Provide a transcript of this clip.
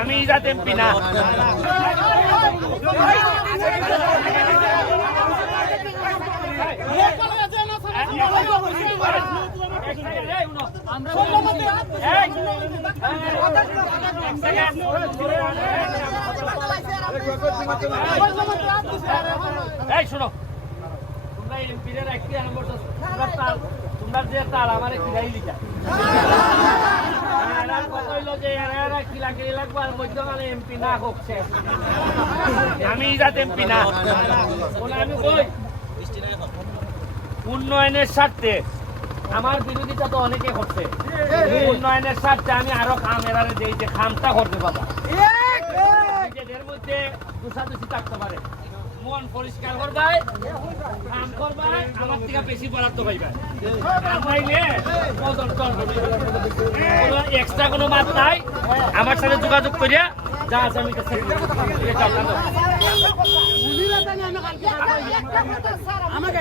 আমি যাতে এমপি না এই শোনো। তোমরা আরম্ভ করছ তোমরা তার তোমরা যে তার আমারে কিরাই লিখা। আমি যাতে এমপি না। আমি কই? উন্নয়নের স্বার্থে। আমার বিরোধিতা তো অনেকে করছে। উন্নয়নের স্বার্থে আমি আরও খাম এরারে দেই যে খামটা করতে পারবা। নিজেদের মধ্যে দুষাদুষি থাকতে পারে। মন পরিষ্কার করবাই কাম করবাই আমার থেকে বেশি বরাদ্দ এক্সট্রা কোনো নাই আমার সাথে যোগাযোগ করিয়া যা আছে আমি আমাকে